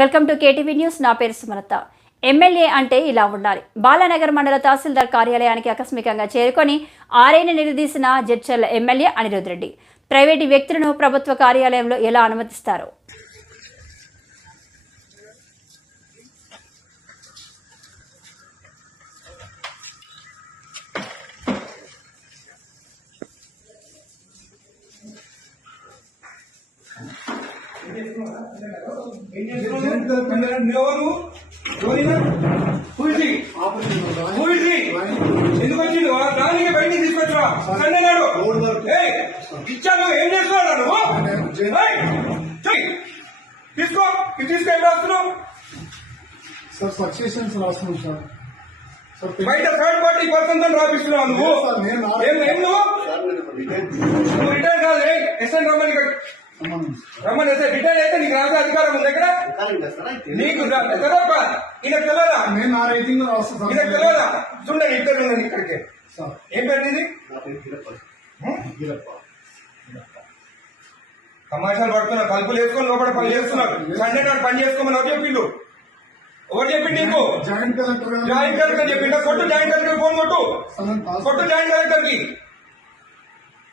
Welcome to KTV news. నా పేరు Sumalatha. MLA అంటే ఇలా ఉండాలి. బాలానగర్ మండల తహసీల్దార్ కార్యాలయానికి ఆకస్మికంగా చేరుకొని ఆర్ఐని నిలదీసిన జడ్చర్ల ఎమ్మెల్యే అనిరుద్ రెడ్డి. ప్రైవేటు వ్యక్తులను ప్రభుత్వ కార్యాలయంలో ఎలా అనుమతిస్తారు? ఎందుకు వచ్చిండు దానికి బయటికి తీసుకొచ్చా సండే నాడు ఇచ్చాను. ఏం చేస్తున్నాడు నువ్వు? తీసుకో తీసుకో. ఏం రాస్తున్నావు సార్? సక్సెషన్స్ రాస్తున్నాం సార్. బయట థర్డ్ పార్టీ పర్సన్ తో రాపిస్తున్నావు నువ్వు. ఏం నువ్వు రిటైర్ కాదు. ఎస్ఎన్ రమ్మని రమ్మని రిటైర్ అయితే నీకు రాసే అధికారం ఉంది. ఎక్కడ నీకు తెలవా? ఈయనకు తెలియదా? నేను నా రైటింగ్ లో రాస్తాను. ఈయనకు తెలియదా? చూడండి ఇద్దరు ఉన్నది ఇక్కడికి. ఏం పేరు ఇది? తమాషాలు పడుతున్నారు. కలుపులు వేసుకొని లోపల పని చేస్తున్నారు. సండే నాడు పని చేసుకోమని ఎవరు చెప్పిండు? ఎవరు చెప్పిండు నీకు? జాయింట్ కలెక్టర్ చెప్పిండా? కొట్టు జాయింట్ కలెక్టర్ ఫోన్ కొట్టు. జాయింట్ కలెక్టర్ కి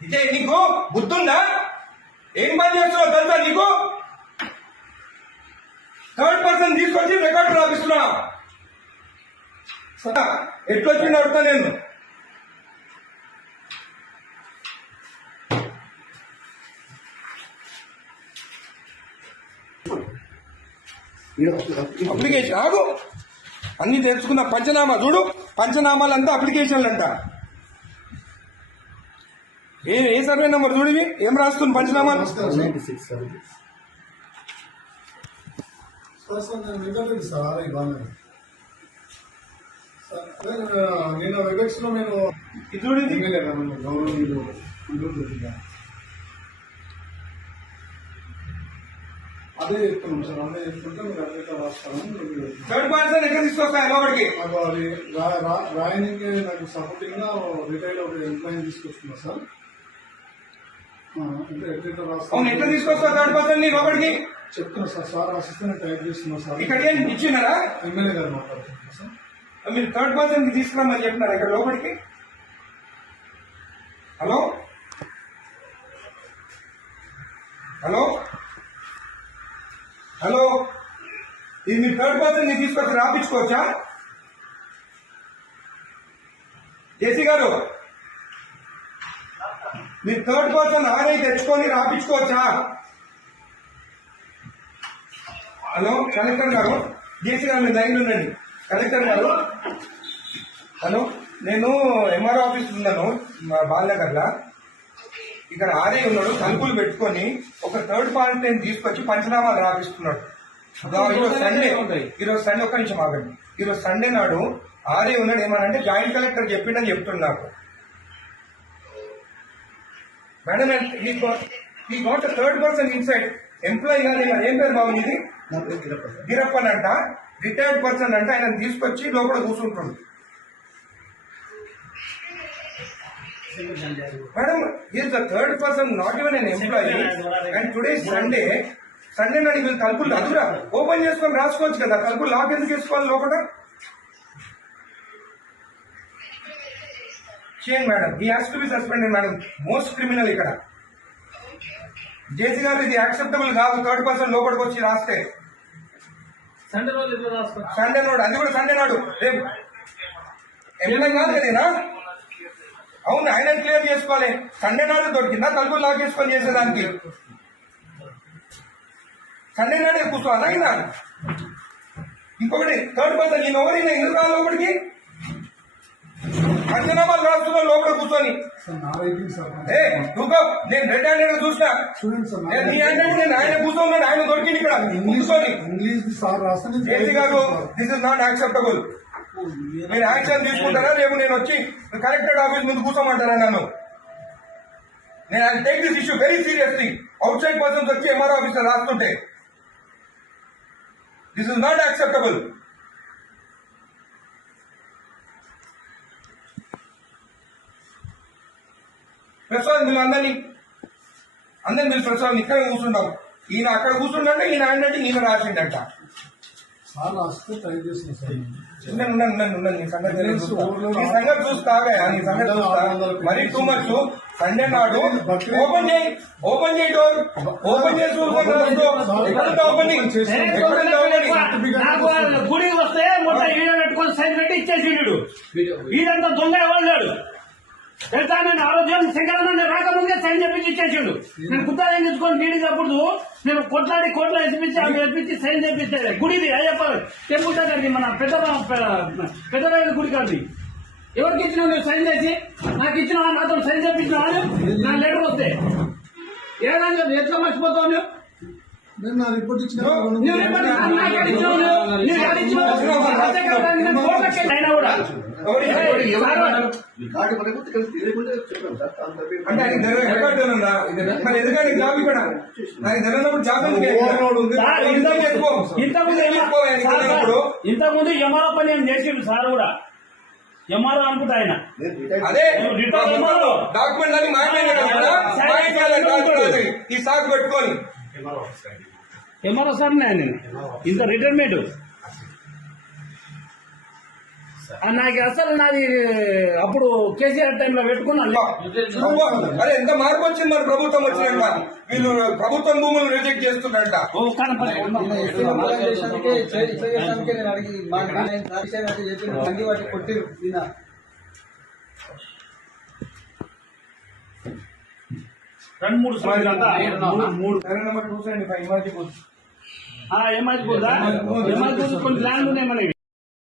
ఇదే. నీకు బుద్ధుందా? ఏం పని చేస్తున్నావు తెలుసా నీకు? థర్డ్ పర్సన్ తీసుకొచ్చి రికార్డు రాపిస్తున్నా. ఎట్లొచ్చింది అడుగుతా నేను. అప్లికేషన్ ఆగు. అన్ని తెలుసుకున్న పంచనామా చూడు. పంచనామాలంతా అప్లికేషన్లు అంట. ఏ సర్వే నెంబర్ చూడవి? ఏం రాస్తుంది పంచనామా? నేను వెబెక్స్ లో నేను చూడండి. గౌరవనీయులు అదే చెప్తున్నాం సార్. అదే చెప్తుంటే మీరు అదే రాస్తాను. థర్డ్ పర్సన్ ఎక్కడ తీసుకొస్తాయి లోపలికి? రాయనికి నాకు సపోర్టింగ్ గా రిటైల్ ఒక ఎంప్లాయీ తీసుకొస్తున్నా సార్. అవును, ఎట్లా తీసుకొస్తా థర్డ్ పర్సన్ ని లోపలికి? చెప్తున్నా సార్. సార్ రాసిస్తే నేను టైప్ చేస్తున్నా సార్. ఇక్కడ ఏం ఇచ్చినారా? ఎమ్మెల్యే గారు మాట్లాడుతున్నా సార్. మీరు థర్డ్ పర్సన్ కి తీసుకురామని చెప్తున్నారు ఇక్కడ లోపలికి. హలో హలో హలో, ఇది మీరు థర్డ్ పర్సన్ ని తీసుకొచ్చి రాపించుకోవచ్చా? జేసీ గారు, మీరు థర్డ్ పర్సన్ ఆర్ఐ తెచ్చుకొని రాపించుకోవచ్చా? హలో కలెక్టర్ గారు, జేసీ గారు మీరు లైన్ ఉండండి. కలెక్టర్ గారు, హలో, నేను ఎంఆర్ఓ ఆఫీస్ ఉన్నాను బాలనగర్లో. ఇక్కడ ఆర్ఐ ఉన్నాడు. తలుపులు పెట్టుకొని ఒక థర్డ్ పార్టీని తీసుకొచ్చి పంచనామాలు రాపిస్తున్నాడు. ఈరోజు సండే ఒక్క నిమిషం ఆగండి. ఈరోజు సండే నాడు ఆర్ఐ ఉన్నాడు. ఏమనంటే జాయింట్ కలెక్టర్ చెప్పిండని చెప్తున్నాడు నాకు. మేడం, ఈ goat third person inside employee గారు. ఏం పేరు బాబు ఇది? గిరప్పన్ అంట. రిటైర్డ్ పర్సన్ అంటే ఆయన తీసుకొచ్చి లోపల కూర్చుంటుండు. Madam, is the third person, not even an employee. And today Sunday నాడు వీళ్ళు తలుపులు అదురా ఓపెన్ చేసుకొని రాసుకోవచ్చు కదా. తలుపులు లాక్ ఎందుకు వేసుకోవాలి లోపల? చేయండి మేడం. ఈ has to be suspended madam. Most criminal ఇక్కడ. జేసీ గారు, ఇది యాక్సెప్టబుల్ కాదు. థర్డ్ పర్సన్ లోపలికి వచ్చి రాస్తే సండే నాడు, అది కూడా సండే నాడు. రేపు ఎమ్మెల్యే కాదు కదేనా? అవును, ఆయన క్లియర్ చేసుకోవాలి. సండే నాడు దొరికిందా తలుపులు లాక్ చేసుకొని చేసేదానికి? సండే నాడే కూర్చోవాలా అయినా? ఇంకొకటి థర్డ్ పర్సన్, నేను ఎవరైనా ఎందుకు రావాలి లోపలికి? పంచనామాలు రాస్తున్నా లోపల కూర్చొని. నేను రెడ్ హ్యాండెడ్ చూసినా. నీ హ్యాండెడ్ నేను ఆయన కూర్చోన్నాడు. ఆయన దొరికింది ఇక్కడ కూర్చొని. జేసీ గారు, దిస్ ఇస్ నాట్ యాక్సెప్టబుల్. మీరు యాక్షన్ తీసుకుంటారా? రేపు నేను వచ్చి కలెక్టరేట్ ఆఫీస్ ముందు కూర్చోమంటారా నన్ను? నేను I take this issue very seriously. Outside persons వచ్చి ఎంఆర్ఓ ఆఫీసర్ రాస్తుంటే this is not acceptable. Prasad, మీరు అందరినీ పిలిచి ప్రసాద్ ఇక్కడ కూర్చుంటాం. ఈయన అక్కడ కూర్చుంటే ఈయన అంటే ఈయన రాసిండట. సార్ రాస్తే ట్రై చేసిన సార్ ఉండండి నీ సంగతి తెలుసు. నీ సంగతి చూస్తాగా నీ సంగతి చూస్తా మరీ టూ మచ్. సండే నాడు ఓపెన్ చేయి డోర్ ఓపెన్ చేసి ఓపెనింగ్ నాకు గుడికి వస్తే మొత్తం వీడియో పెట్టుకొని సైన్ పెట్టి ఇచ్చేసి వీడంతా దొంగ ఎవరు తెలుసా. నేను ఆరోగ్యం శంకరన్న రాకముందే సైన్ చెప్పించి ఇచ్చేసిండు. నేను కుట్టాలని తెచ్చుకొని నీడికి అప్పుడు నేను కొట్లాడి కోట్ల ఎత్తిపించి సైన్ చేపించాను. గుడిది అయ్యప్ప టెంపుల్ దగ్గరికి మన పెద్దరాయల గుడి కాదు. ఎవరికి ఇచ్చినావు నువ్వు సైన్ చేసి? నాకు ఇచ్చినావా? నాతో సైన్ చేపించినావా? నా లెటర్ వస్తే ఏదైనా చెప్పి ఎట్లా మర్చిపోతావు నువ్వు? నేను నా రిపోర్ట్ ఇచ్చిన నువ్వు రిపోర్ట్ నాకు ఇచ్చినావు. నువ్వు ఎక్కడ ఇచ్చినావు? అయినా కూడా అంటే ఆయన రికార్డు ఉందా? మరి ఎందుకంటే జాబ్ ఇక్కడ ఆయన జరిగినప్పుడు జాబ్ ఇంతకుముందు ఎంఆర్ఓ పని ఏం చేసిండు సార్ కూడా. ఎంఆర్ఓ అనుకుంటా ఆయన. అదే డాక్యుమెంట్ అని మాట్లాడాలి ఈ సాగు పెట్టుకొని ఎంఆర్ఓ సార్ నేను ఇంత రిటైర్మెంట్ నాకు అసలు నాది అప్పుడు కేసీఆర్ టైంలో పెట్టుకున్నాను. అరే ఎంత మార్పు వచ్చింది మన ప్రభుత్వం వచ్చినాక. వీళ్ళు ప్రభుత్వం భూములు రిజెక్ట్ చేస్తున్నారట. రెండు మూడు సార్లు అంతా మూడు నెంబర్ 275 ఏమైంది కొన్ని ల్యాండ్ ఉన్నాయి మనకి.